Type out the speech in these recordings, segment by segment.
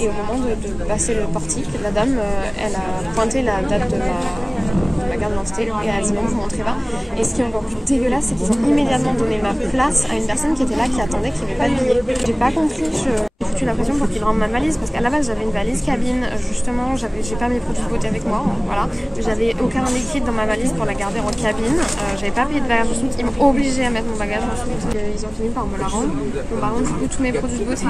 Et au moment de passer le portique, la dame, elle a pointé la date de ma carte d'identité et elle a dit non, vous rentrez pas. Et ce qui est encore plus dégueulasse, c'est qu'ils ont immédiatement donné ma place à une personne qui était là, qui attendait, qui n'avait pas de billet. J'ai pas compris, j'ai eu l'impression pour qu'ils rendent ma valise, parce qu'à la base j'avais une valise cabine, justement, j'ai pas mes produits de beauté avec moi, voilà. J'avais aucun liquide dans ma valise pour la garder en cabine, j'avais pas payé de bagage ensuite, ils m'ont obligé à mettre mon bagage ensuite, ils ont fini par me la rendre. Bon, par contre, du coup, tous mes produits de beauté,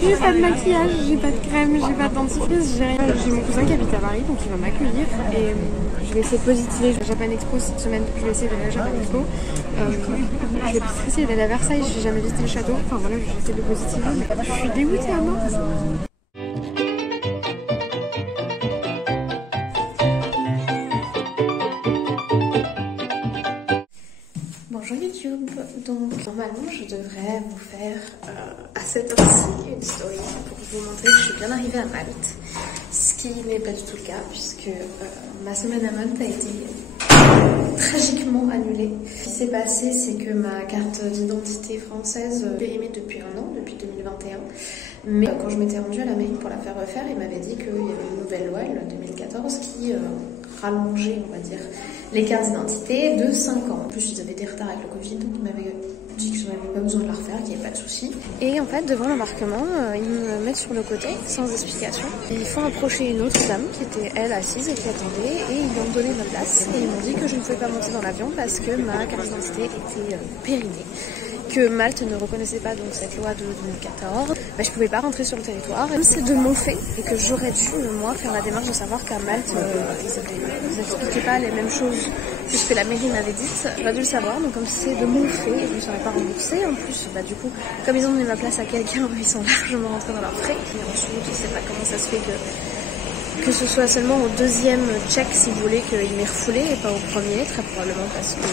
j'ai pas de maquillage, j'ai pas de crème, j'ai pas de dentifrice, j'ai rien. J'ai mon cousin qui habite à Paris, donc il va m'accueillir et je vais essayer de positiver. Japan Expo cette semaine, je vais essayer d'aller à Japan Expo. Je vais essayer d'aller à Versailles, j'ai jamais visité le château, enfin voilà, je vais essayer de positiver, mais je suis dégoûtée à mort. Bonjour YouTube, donc normalement je devrais vous faire à cette heure-ci une story pour vous montrer que je suis bien arrivée à Malte, ce qui n'est pas du tout le cas puisque ma semaine à Malte a été tragiquement annulée. Ce qui s'est passé, c'est que ma carte d'identité française périmée depuis un an, depuis 2021, mais quand je m'étais rendue à la mairie pour la faire refaire, il m'avait dit qu'il y avait une nouvelle loi, la 2014, qui rallongeait, on va dire, les cartes d'identité de 5 ans. En plus, ils avaient des retards avec le Covid, donc ils m'avaient dit que je n'avais pas besoin de la refaire, qu'il n'y avait pas de souci. Et en fait, devant l'embarquement, ils me mettent sur le côté, sans explication. Et ils font approcher une autre dame qui était, elle, assise et qui attendait, et ils lui ont donné ma place. Et ils m'ont dit que je ne pouvais pas monter dans l'avion parce que ma carte d'identité était périmée. Que Malte ne reconnaissait pas donc cette loi de 2014, je pouvais pas rentrer sur le territoire. C'est de mon fait et que j'aurais dû, moi, faire la démarche de savoir qu'à Malte, ils n'expliquaient pas les mêmes choses puisque la mairie m'avait dit. J'aurais dû le savoir, donc comme c'est de mon fait, je ne serais pas remboursée. En plus, du coup, comme ils ont donné ma place à quelqu'un, ils sont largement rentrés dans leurs frais. Et ensuite, je sais pas comment ça se fait que ce soit seulement au deuxième check, si vous voulez, qu'ils m'aient refoulé et pas au premier, très probablement parce que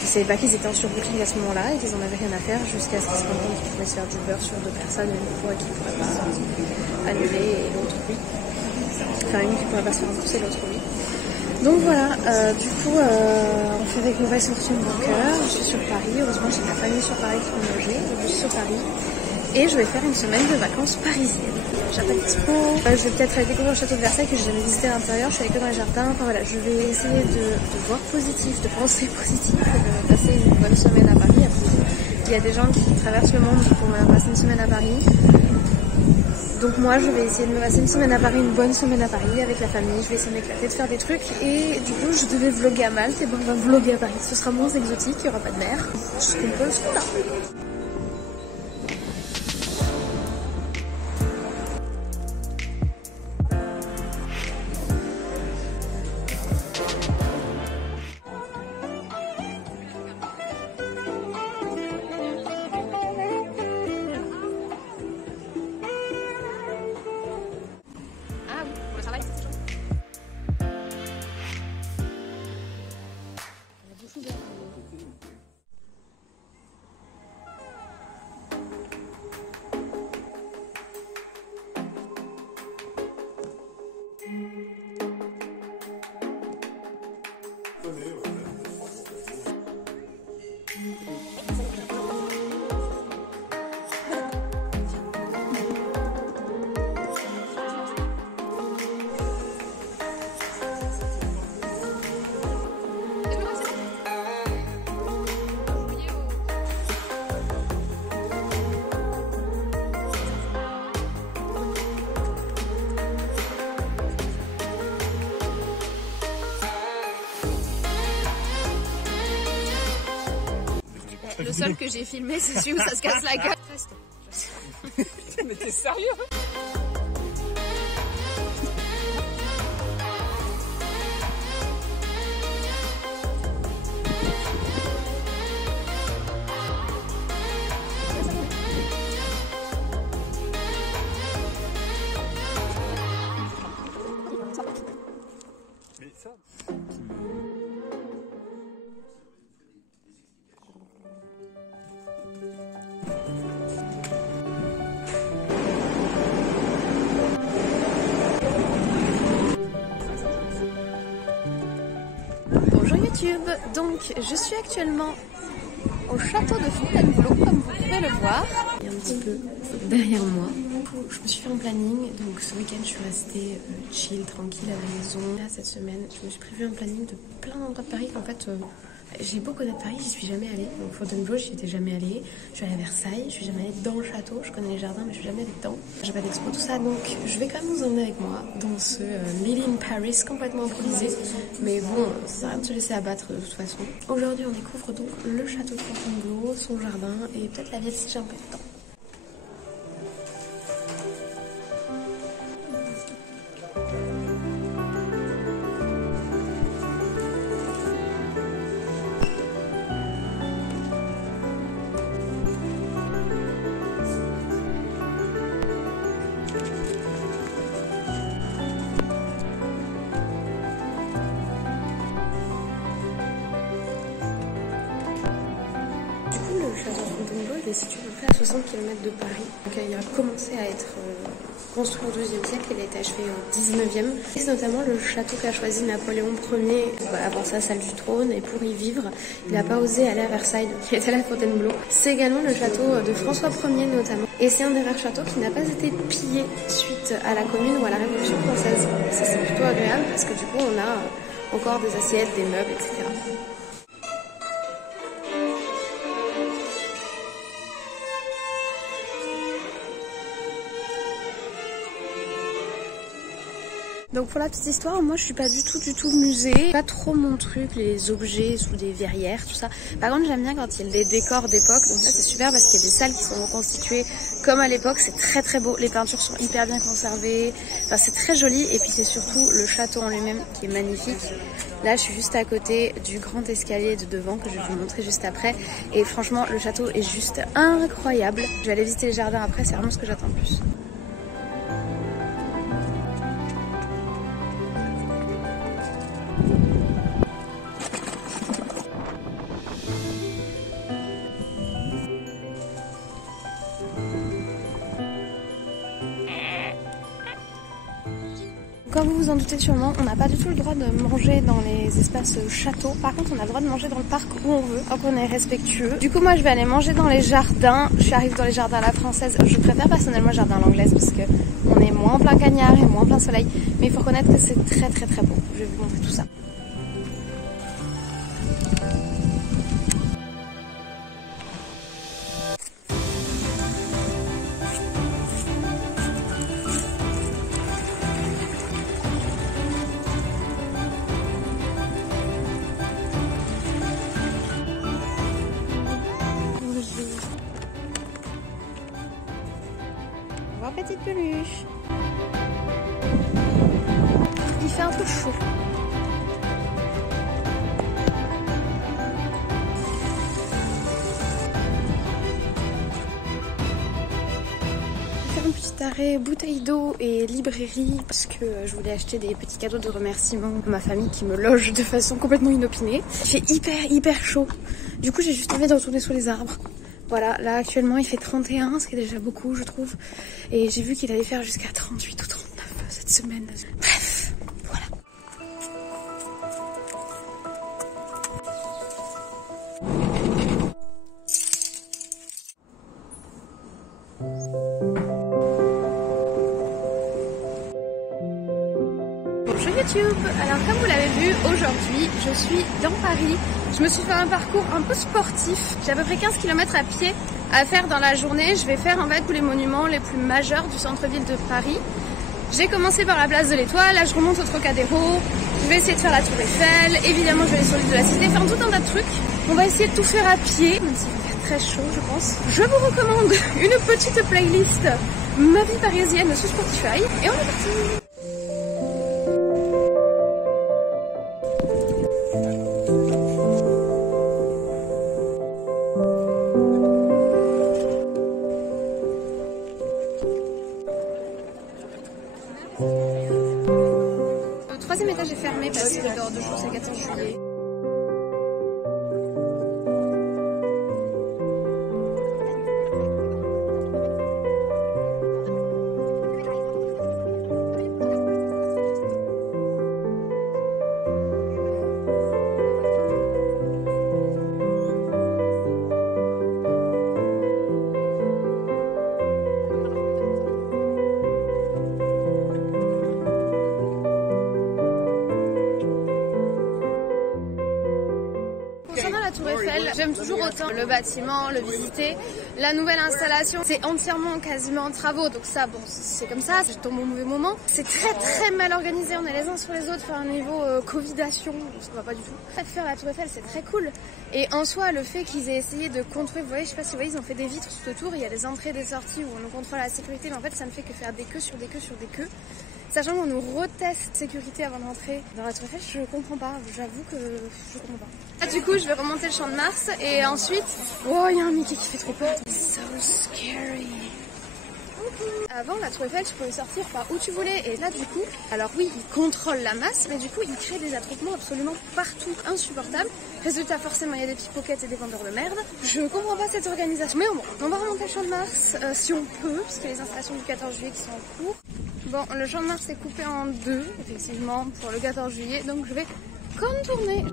je ne savais pas qu'ils étaient en surbooking à ce moment-là et qu'ils en avaient rien à faire jusqu'à ce qu'ils se rendent compte qu'ils pouvaient se faire du beurre sur 2 personnes, une fois qui ne pourrait pas annuler et l'autre oui. Enfin, une qui ne pourrait pas se faire rembourser, l'autre oui. Donc voilà, du coup, on fait avec mauvaise fortune mon cœur. Je suis sur Paris, heureusement j'ai de la famille sur Paris qui peut me loger, donc je suis sur Paris. Et je vais faire une semaine de vacances parisiennes. Japan Expo. Je vais peut-être aller découvrir le château de Versailles que j'ai jamais visité à l'intérieur. Je suis allée que dans les jardins. Enfin voilà, je vais essayer de voir positif, de penser positif, de passer une bonne semaine à Paris. Il y a des gens qui traversent le monde pour passer une semaine à Paris. Donc moi, je vais essayer de me passer une semaine à Paris, une bonne semaine à Paris avec la famille. Je vais essayer de m'éclater, de faire des trucs. Et du coup, je devais vlogger à Malte. Et bon, on va vlogger à Paris. Ce sera moins exotique, il n'y aura pas de mer. Ce qu'on peut, ce qu'on a. Le seul que j'ai filmé, c'est celui où ça se casse la gueule. Mais t'es sérieux? Mais ça... Bonjour YouTube, donc je suis actuellement au château de Fontainebleau comme vous pouvez le voir. Il y en petit peu derrière moi. Je me suis fait un planning, donc ce week-end je suis restée chill, tranquille à la maison. Là cette semaine je me suis prévu un planning de plein d'endroits de Paris qu'en fait j'ai beau connaître Paris, j'y suis jamais allée. Donc Fontainebleau, j'y étais jamais allée. Je suis allée à Versailles, je suis jamais allée dans le château. Je connais les jardins, mais je suis jamais allée dedans. J'ai pas d'expo, tout ça. Donc je vais quand même vous emmener avec moi dans ce Lily in Paris complètement improvisé. Mais bon, ça sert à rien de se laisser abattre de toute façon. Aujourd'hui, on découvre donc le château de Fontainebleau, son jardin et peut-être la ville si j'ai un peu de temps. Le château de Fontainebleau est situé à peu près à 60 km de Paris. Donc, il a commencé à être construit au XIIe siècle, il a été achevé au XIXe. C'est notamment le château qu'a choisi Napoléon Ier pour avoir sa salle du trône et pour y vivre. Il n'a pas osé aller à Versailles, donc il est allé à Fontainebleau. C'est également le château de François Ier notamment. Et c'est un des rares châteaux qui n'a pas été pillé suite à la Commune ou à la Révolution française. Ça c'est plutôt agréable parce que du coup on a encore des assiettes, des meubles, etc. Donc pour la petite histoire, moi je suis pas du tout musée, pas trop mon truc, les objets sous des verrières, tout ça. Par contre j'aime bien quand il y a des décors d'époque, donc là c'est super parce qu'il y a des salles qui sont reconstituées comme à l'époque, c'est très beau, les peintures sont hyper bien conservées, enfin c'est très joli et puis c'est surtout le château en lui-même qui est magnifique. Là je suis juste à côté du grand escalier de devant que je vais vous montrer juste après et franchement le château est juste incroyable. Je vais aller visiter les jardins après, c'est vraiment ce que j'attends le plus. Comme vous vous en doutez sûrement, on n'a pas du tout le droit de manger dans les espaces châteaux. Par contre, on a le droit de manger dans le parc où on veut, tant qu'on est respectueux. Du coup, moi, je vais aller manger dans les jardins. Je suis arrivée dans les jardins à la française. Je préfère personnellement le jardin à l'anglaise parce que on est moins en plein cagnard et moins en plein soleil. Mais il faut reconnaître que c'est très beau. Je vais vous montrer tout ça. Au revoir petite peluche. Il fait un peu chaud. Faire un petit arrêt bouteille d'eau et librairie parce que je voulais acheter des petits cadeaux de remerciement à ma famille qui me loge de façon complètement inopinée. Il fait hyper chaud. Du coup j'ai juste envie de retourner sous les arbres. Voilà, là actuellement il fait 31, ce qui est déjà beaucoup je trouve. Et j'ai vu qu'il allait faire jusqu'à 38 ou 39 cette semaine. Bref, voilà. Bonjour YouTube. Alors comme vous l'avez vu, aujourd'hui je suis dans Paris. Je me suis fait un parcours un peu sportif. J'ai à peu près 15 km à pied à faire dans la journée. Je vais faire en fait tous les monuments les plus majeurs du centre-ville de Paris. J'ai commencé par la place de l'Étoile, là je remonte au Trocadéro. Je vais essayer de faire la Tour Eiffel. Évidemment je vais aller sur l'île de la Cité, faire tout un tas de trucs. On va essayer de tout faire à pied, même s'il va faire très chaud je pense. Je vous recommande une petite playlist Ma vie parisienne sur Spotify. Et on est parti. Le troisième étage est fermé parce que dehors de jour c'est le 14 juillet. Eiffel. J'aime toujours autant le bâtiment, le visiter. La nouvelle installation, c'est entièrement quasiment en travaux, donc ça, bon, c'est comme ça, je tombe au mauvais moment. C'est très mal organisé, on est les uns sur les autres, enfin, un niveau covidation, ça va pas du tout. En fait, faire la Tour Eiffel, c'est très cool. Et en soi, le fait qu'ils aient essayé de contrôler, vous voyez, je sais pas si vous voyez, ils ont fait des vitres tout autour, il y a des entrées et des sorties où on nous contrôle la sécurité, mais en fait, ça ne fait que faire des queues sur des queues sur des queues. Sachant qu'on nous reteste sécurité avant d'entrer dans la Tour Eiffel, je comprends pas, j'avoue que je comprends pas. Là, du coup, je vais remonter le Champ de Mars et ensuite... Oh, il y a un Mickey qui fait trop peur. So scary. Avant la Tour Eiffel, tu pouvais sortir par où tu voulais et là du coup, alors oui, ils contrôlent la masse, mais du coup ils créent des attroupements absolument partout, insupportables. Résultat, forcément il y a des pickpockets et des vendeurs de merde. Je comprends pas cette organisation, mais bon, on va remonter le Champ de Mars si on peut, puisque les installations du 14 juillet qui sont en cours. Bon, le Champ de Mars est coupé en deux, effectivement, pour le 14 juillet, donc je vais contourner.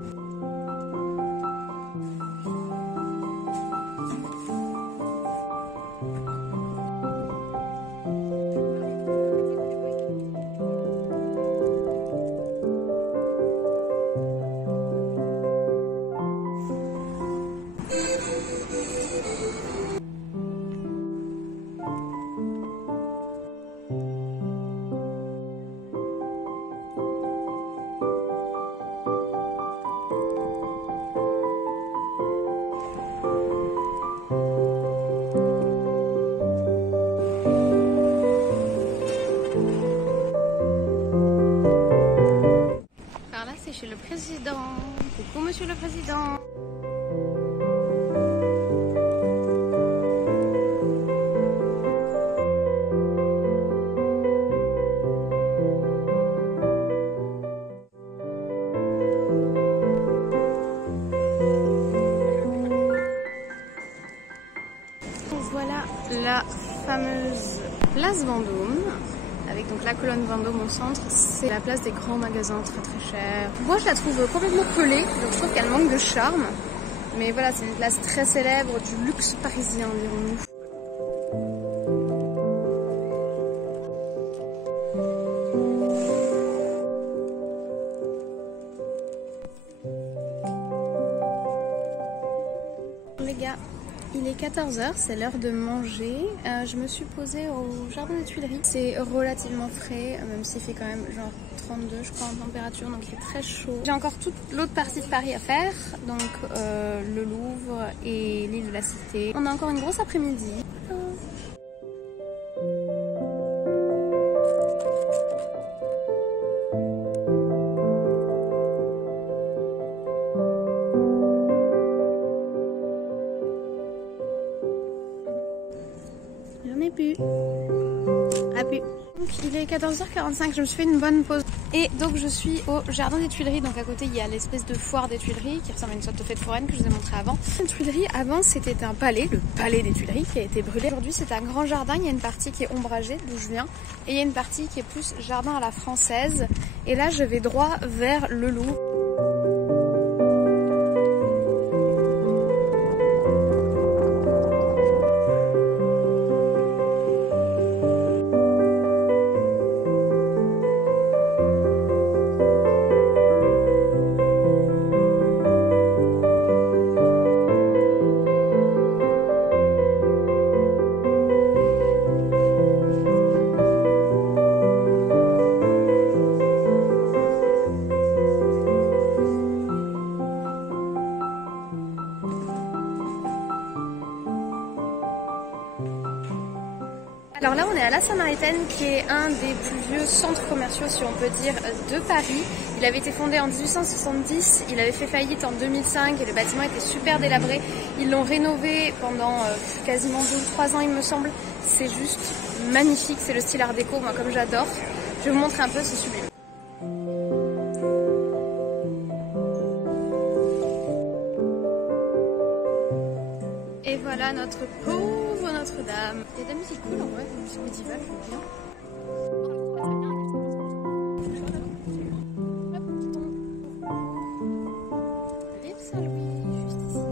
Chez le président. Coucou monsieur le président. Voilà la fameuse place Vendôme. Avec donc la colonne Vendôme au centre, c'est la place des grands magasins très chers. Moi je la trouve complètement pelée, donc je trouve qu'elle manque de charme. Mais voilà, c'est une place très célèbre du luxe parisien, dirons-nous. Les gars, il est 14 h, c'est l'heure de manger. Je me suis posée au jardin des Tuileries. C'est relativement frais, même s'il fait quand même genre 32 je crois en température, donc il fait très chaud. J'ai encore toute l'autre partie de Paris à faire, donc le Louvre et l'île de la Cité. On a encore une grosse après-midi. J'en ai plus. Ah plus. Donc il est 14h45, je me suis fait une bonne pause. Et donc je suis au jardin des Tuileries, donc à côté il y a l'espèce de foire des Tuileries qui ressemble à une sorte de fête foraine que je vous ai montré avant. Les Tuileries avant c'était un palais, le palais des Tuileries qui a été brûlé. Aujourd'hui c'est un grand jardin, il y a une partie qui est ombragée d'où je viens et il y a une partie qui est plus jardin à la française. Et là je vais droit vers le Louvre. Alors là on est à la Samaritaine qui est un des plus vieux centres commerciaux si on peut dire de Paris. Il avait été fondé en 1870, il avait fait faillite en 2005 et le bâtiment était super délabré. Ils l'ont rénové pendant quasiment 2 ou 3 ans il me semble. C'est juste magnifique, c'est le style art déco, moi comme j'adore. Je vais vous montrer un peu, c'est sublime. Et voilà notre pauvre Notre-Dame. Il y a de la musique cool en vrai, de la musique médiévale, j'aime bien. Vive Saint-Louis, juste ici.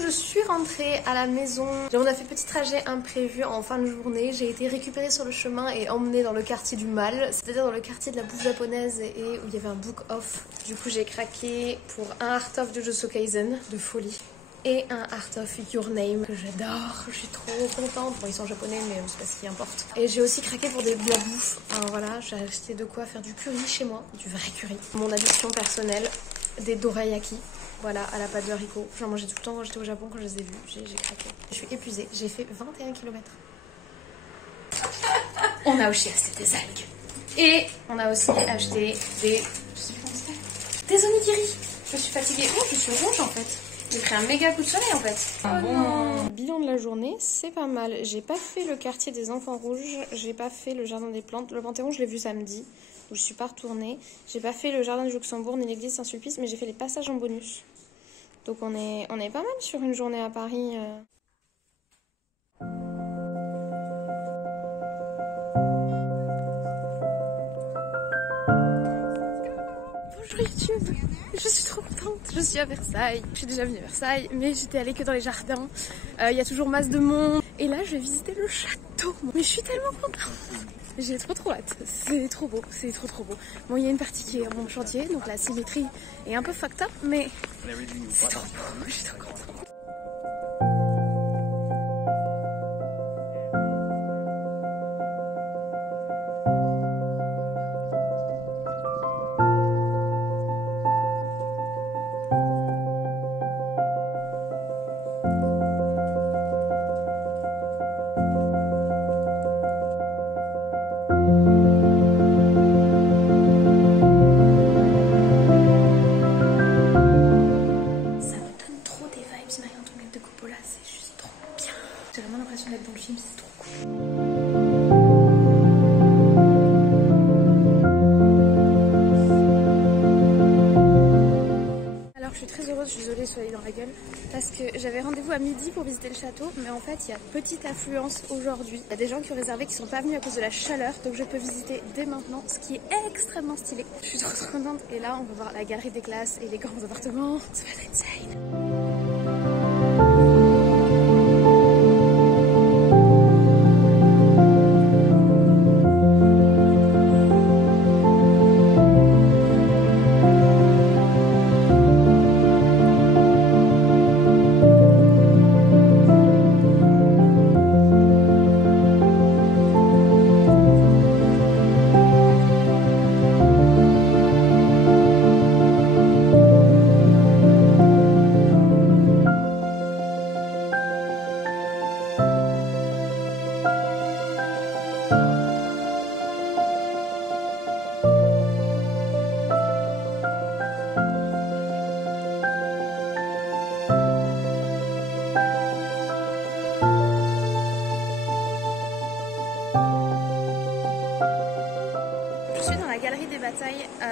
Je suis rentrée à la maison. On a fait petit trajet imprévu en fin de journée. J'ai été récupérée sur le chemin et emmenée dans le quartier du mal, c'est-à-dire dans le quartier de la bouffe japonaise et où il y avait un book off. Du coup j'ai craqué pour un art of de Jujutsu Kaisen de folie et un art of Your Name que j'adore. Je suis trop contente. Bon, ils sont japonais mais c'est pas ce qui importe. Et j'ai aussi craqué pour de la bouffe. Alors voilà, j'ai acheté de quoi faire du curry chez moi, du vrai curry. Mon addiction personnelle, des dorayaki. Voilà, à la pâte de haricots. J'en mangeais tout le temps quand j'étais au Japon, quand je les ai vus. J'ai craqué. Je suis épuisée. J'ai fait 21 km. On a aussi acheté des algues. Et on a aussi acheté des... Je sais plus comment ça s'appelle. Des onigiri. Je suis fatiguée. Oh, je suis rouge en fait. J'ai pris un méga coup de soleil en fait. Oh non. Bilan de la journée, c'est pas mal. J'ai pas fait le quartier des enfants rouges. J'ai pas fait le jardin des plantes. Le Panthéon, je l'ai vu samedi. Où je suis pas retournée. J'ai pas fait le jardin du Luxembourg ni l'église Saint-Sulpice, mais j'ai fait les passages en bonus. Donc on est pas mal sur une journée à Paris. Bonjour YouTube, je suis trop contente. Je suis à Versailles. Je suis déjà venue à Versailles, mais j'étais allée que dans les jardins. Il y a toujours masse de monde. Et là, je vais visiter le château. Mais je suis tellement contente. J'ai trop hâte, c'est trop beau, c'est trop beau. Bon, il y a une partie qui est en chantier, donc la symétrie est un peu fucked up, mais c'est trop beau, je suis trop contente. J'ai vraiment l'impression d'être dans le film, c'est trop cool. Alors je suis très heureuse, je suis désolée, soyez dans la gueule, parce que j'avais rendez-vous à midi pour visiter le château, mais en fait il y a petite affluence aujourd'hui. Il y a des gens qui ont réservé qui sont pas venus à cause de la chaleur, donc je peux visiter dès maintenant, ce qui est extrêmement stylé. Je suis trop contente, et là on va voir la galerie des glaces et les grands appartements, ça va être insane.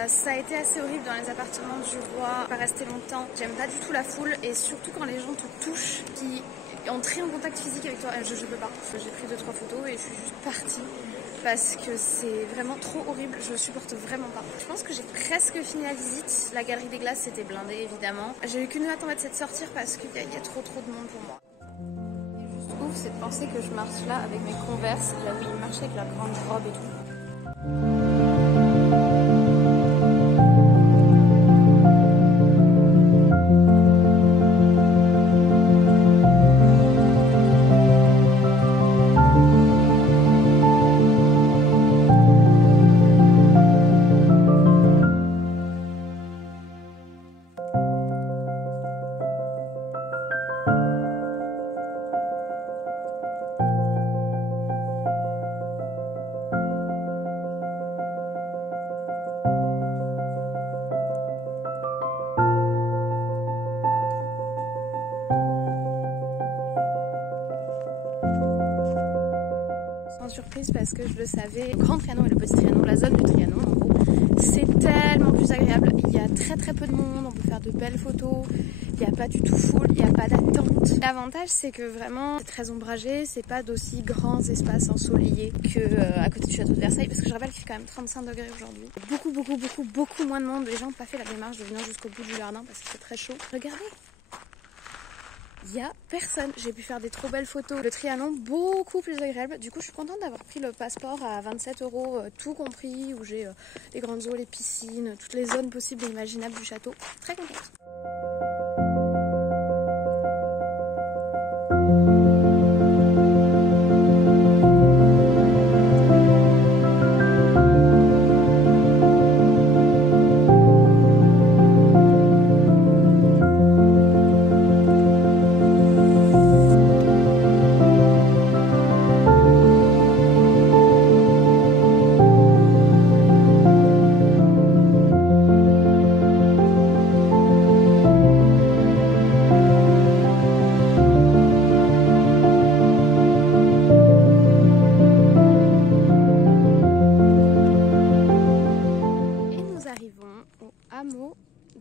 Ça a été assez horrible dans les appartements du roi, pas rester longtemps. J'aime pas du tout la foule et surtout quand les gens te touchent, qui entrent en contact physique avec toi. Je peux pas. J'ai pris 2-3 photos et je suis juste partie parce que c'est vraiment trop horrible. Je supporte vraiment pas. Je pense que j'ai presque fini la visite. La galerie des glaces c'était blindé évidemment. J'ai eu qu'une hâte en fait c'est de sortir parce qu'il y a trop de monde pour moi. Juste ouf c'est de penser que je marche là avec mes Converse, là où il marchait avec la grande robe et tout. Surprise parce que je le savais, le grand Trianon et le petit Trianon, la zone du Trianon en gros, c'est tellement agréable. Il y a très peu de monde, on peut faire de belles photos, il n'y a pas du tout full, il n'y a pas d'attente. L'avantage c'est que vraiment c'est très ombragé, c'est pas d'aussi grands espaces ensoleillés que à côté du château de Versailles, parce que je rappelle qu'il fait quand même 35 degrés aujourd'hui. Beaucoup moins de monde. Les gens n'ont pas fait la démarche de venir jusqu'au bout du jardin parce que c'est très chaud. Regardez, il n'y a personne. J'ai pu faire des trop belles photos. Le Trianon, beaucoup plus agréable. Du coup, je suis contente d'avoir pris le passeport à 27 €, tout compris, où j'ai les grandes eaux, les piscines, toutes les zones possibles et imaginables du château. Très contente.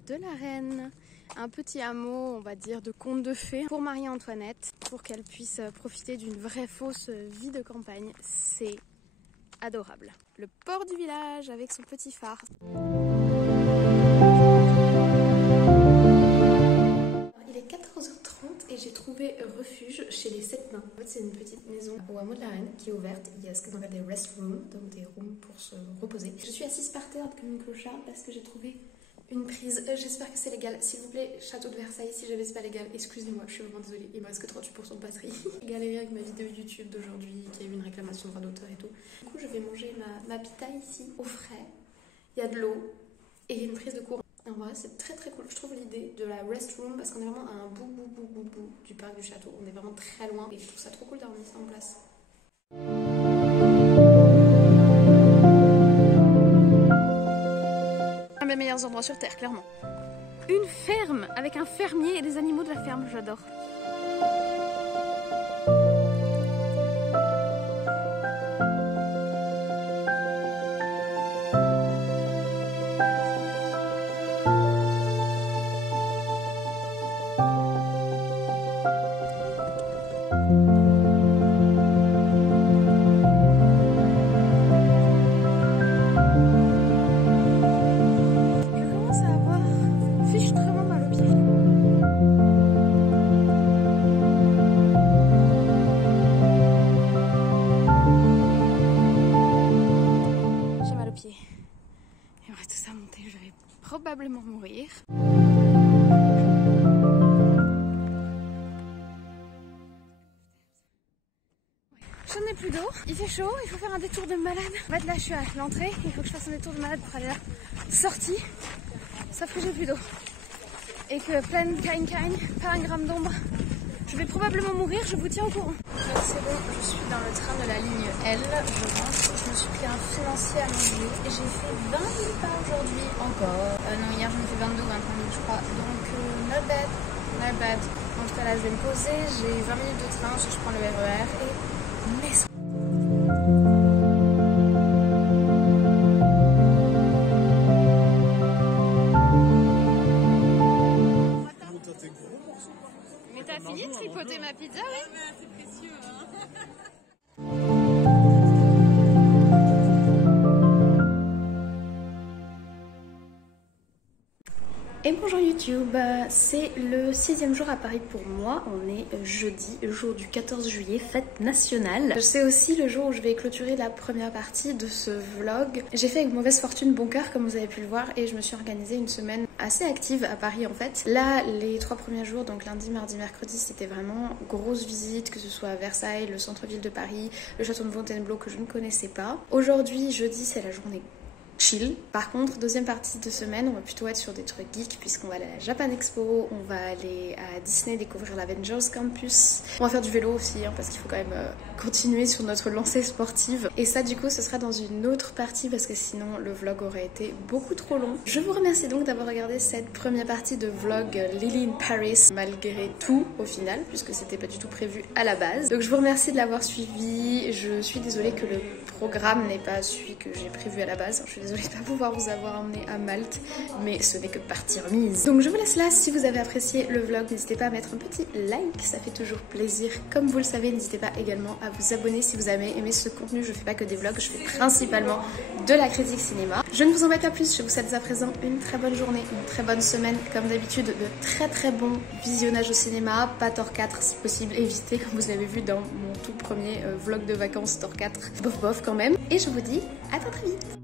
De la Reine, un petit hameau, on va dire, de conte de fées pour Marie-Antoinette, pour qu'elle puisse profiter d'une vraie fausse vie de campagne. C'est adorable. Le port du village avec son petit phare. Il est 14h30 et j'ai trouvé refuge chez les 7 nains. En fait, c'est une petite maison au hameau de la Reine qui est ouverte. Il y a ce qu'on appelle des restrooms, donc des rooms pour se reposer. Je suis assise par terre comme une clocharde parce que j'ai trouvé une prise. J'espère que c'est légal. S'il vous plaît, château de Versailles, si jamais c'est pas légal, excusez-moi, je suis vraiment désolée. Il me reste que 38% de batterie. J'ai galéré avec ma vidéo YouTube d'aujourd'hui, qui a eu une réclamation de droit d'auteur et tout. Du coup, je vais manger ma pita ici, au frais. Il y a de l'eau et une prise de courant. En vrai, c'est très cool. Je trouve l'idée de la restroom parce qu'on est vraiment à un bout du parc du château. On est vraiment très loin et je trouve ça trop cool d'avoir mis ça en place. Un des meilleurs endroits sur Terre, clairement. Une ferme avec un fermier et des animaux de la ferme, j'adore. Probablement mourir. Je n'ai plus d'eau, il fait chaud, il faut faire un détour de malade. En fait là je suis à l'entrée, il faut que je fasse un détour de malade pour aller à la sortie. Sauf que j'ai plus d'eau. Et que pleine cagne, pas un gramme d'ombre. Je vais probablement mourir, je vous tiens au courant. C'est bon, je suis dans le train de la ligne L, je rentre. Je me suis pris un financier à manger et j'ai fait 20 000 pas aujourd'hui encore. Non, hier j'en ai fait 22 ou 23 000 je crois. Donc not bad. En tout cas là je vais me poser, j'ai 20 minutes de train, je prends le RER et maison. Mais t'as fini de tripoter ma pizza, oui? C'est précieux, hein. Et bonjour YouTube, c'est le 6e jour à Paris pour moi, on est jeudi, jour du 14 juillet, fête nationale. C'est aussi le jour où je vais clôturer la première partie de ce vlog. J'ai fait avec mauvaise fortune bon cœur comme vous avez pu le voir et je me suis organisée une semaine assez active à Paris en fait. Là, les 3 premiers jours, donc lundi, mardi, mercredi, c'était vraiment grosse visite, que ce soit à Versailles, le centre-ville de Paris, le château de Fontainebleau que je ne connaissais pas. Aujourd'hui, jeudi, c'est la journée chill. Par contre, deuxième partie de semaine, on va plutôt être sur des trucs geeks puisqu'on va aller à la Japan Expo, on va aller à Disney découvrir l'Avengers Campus. On va faire du vélo aussi hein, parce qu'il faut quand même continuer sur notre lancée sportive. Et ça du coup ce sera dans une autre partie parce que sinon le vlog aurait été beaucoup trop long. Je vous remercie donc d'avoir regardé cette première partie de vlog Lily in Paris malgré tout au final puisque c'était pas du tout prévu à la base. Donc je vous remercie de l'avoir suivi. Je suis désolée que le programme n'est pas celui que j'ai prévu à la base. Je suis désolée de ne pas pouvoir vous avoir emmené à Malte, mais ce n'est que partie remise. Donc je vous laisse là. Si vous avez apprécié le vlog, n'hésitez pas à mettre un petit like, ça fait toujours plaisir. Comme vous le savez, n'hésitez pas également à vous abonner si vous avez aimé ce contenu. Je fais pas que des vlogs, je fais principalement de la critique cinéma. Je ne vous embête pas plus, je vous souhaite à présent une très bonne journée, une très bonne semaine. Comme d'habitude, de très bons visionnages au cinéma, pas Thor 4 si possible, évitez comme vous l'avez vu dans mon tout premier vlog de vacances Thor 4. Bof bof quand même. Et je vous dis à très vite.